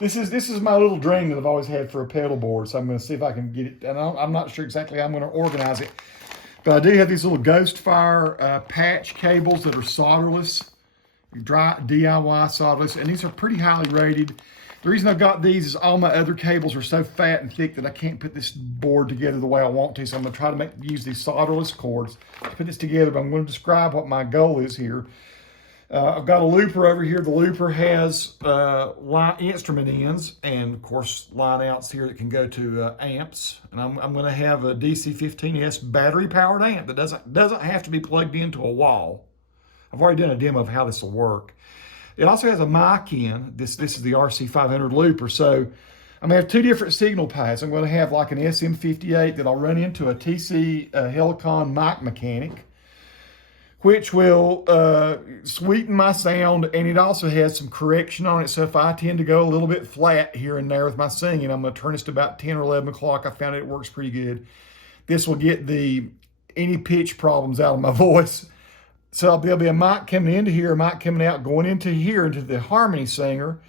This is my little dream that I've always had for a pedal board, so I'm going to see if I can get it. And I'm not sure exactly how I'm going to organize it, but I do have these little Ghost Fire patch cables that are solderless, dry DIY solderless, and these are pretty highly rated. The reason I've got these is all my other cables are so fat and thick that I can't put this board together the way I want to, so I'm going to try to use these solderless cords to put this together, but I'm going to describe what my goal is here. I've got a looper over here. The looper has instrument ends and, of course, line outs here that can go to amps. And I'm going to have a DC15S battery-powered amp that doesn't have to be plugged into a wall. I've already done a demo of how this will work. It also has a mic in. This is the RC500 looper. So I'm going to have two different signal paths. I'm going to have like an SM58 that I'll run into a TC Helicon mic mechanic, which will sweeten my sound, and it also has some correction on it. So if I tend to go a little bit flat here and there with my singing, I'm going to turn this to about 10 or 11 o'clock. I found it works pretty good. This will get any pitch problems out of my voice. So there'll be a mic coming into here, a mic coming out, going into here, into the Harmony Singer.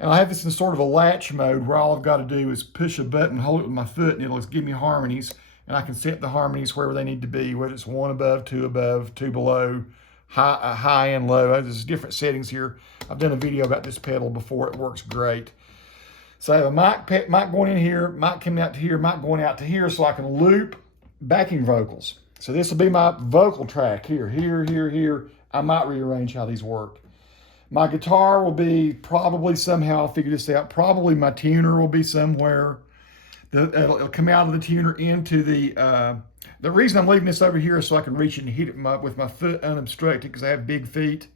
And I have this in sort of a latch mode where all I've got to do is push a button, hold it with my foot, and it'll give me harmonies. And I can set the harmonies wherever they need to be, whether it's one above, two below, high and low. There's different settings here. I've done a video about this pedal before. It works great. So I have a mic going in here, mic coming out to here, mic going out to here, so I can loop backing vocals. So this will be my vocal track here, here. I might rearrange how these work. My guitar will be probably somehow, I'll figure this out, probably my tuner will be somewhere. It'll come out of the tuner into the reason I'm leaving this over here is so I can reach it and hit it with my foot unobstructed, because I have big feet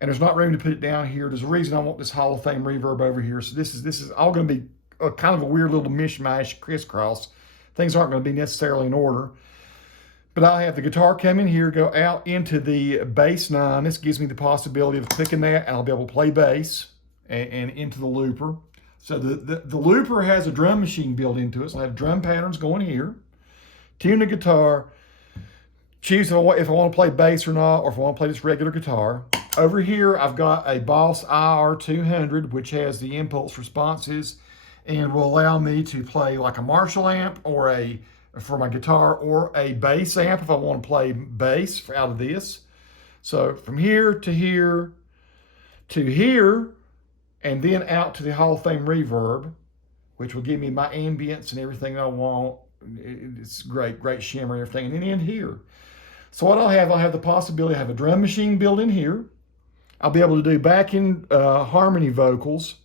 and there's not room to put it down here. There's a reason I want this Hall of Fame reverb over here. So this is all going to be kind of a weird little mishmash, crisscross. Things aren't going to be necessarily in order. But I'll have the guitar come in here, go out into the Bass9. This gives me the possibility of clicking that, and I'll be able to play bass and into the looper. So the looper has a drum machine built into it. So I have drum patterns going here. Tune the guitar. Choose if I want to play bass or not, or if I want to play this regular guitar. Over here, I've got a Boss IR200, which has the impulse responses and will allow me to play like a Marshall amp or for my guitar, or a bass amp if I want to play bass out of this. So from here to here to here, and then out to the Hall of Fame reverb, which will give me my ambience and everything I want. It's great shimmer and everything. And then in here. So what I'll have the possibility of have a drum machine built in here. I'll be able to do backing harmony vocals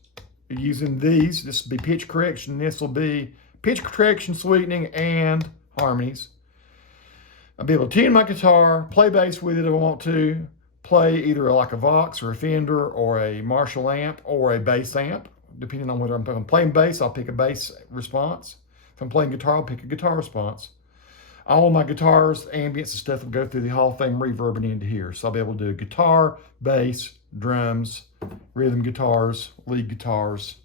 using these. This will be pitch correction. This will be pitch correction, sweetening, and harmonies. I'll be able to tune my guitar, play bass with it if I want to, play either like a Vox or a Fender or a Marshall amp or a bass amp. Depending on whether I'm playing bass, I'll pick a bass response. If I'm playing guitar, I'll pick a guitar response. All of my guitars, ambience, and stuff will go through the Hall of Fame reverb and into here. So I'll be able to do guitar, bass, drums, rhythm guitars, lead guitars,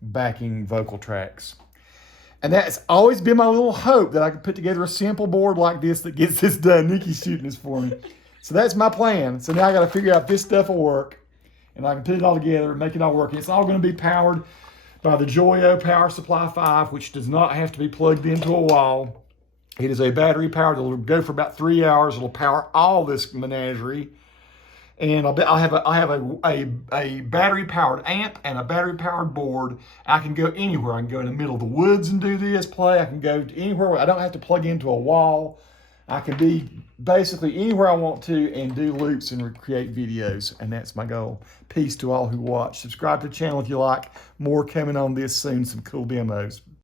backing vocal tracks. And that's always been my little hope, that I could put together a simple board like this that gets this done. Nikki's shooting this for me. So that's my plan. So now I got to figure out if this stuff will work, and I can put it all together and make it all work. And it's all going to be powered by the JOYO Power Supply 5, which does not have to be plugged into a wall. It is a battery powered that will go for about 3 hours. It'll power all this menagerie. And I'll have a battery powered amp and a battery powered board. I can go anywhere. I can go in the middle of the woods and do this play. I can go to anywhere. I don't have to plug into a wall. I can be basically anywhere I want to and do loops and create videos. And that's my goal. Peace to all who watch. Subscribe to the channel if you like. More coming on this soon. Some cool demos.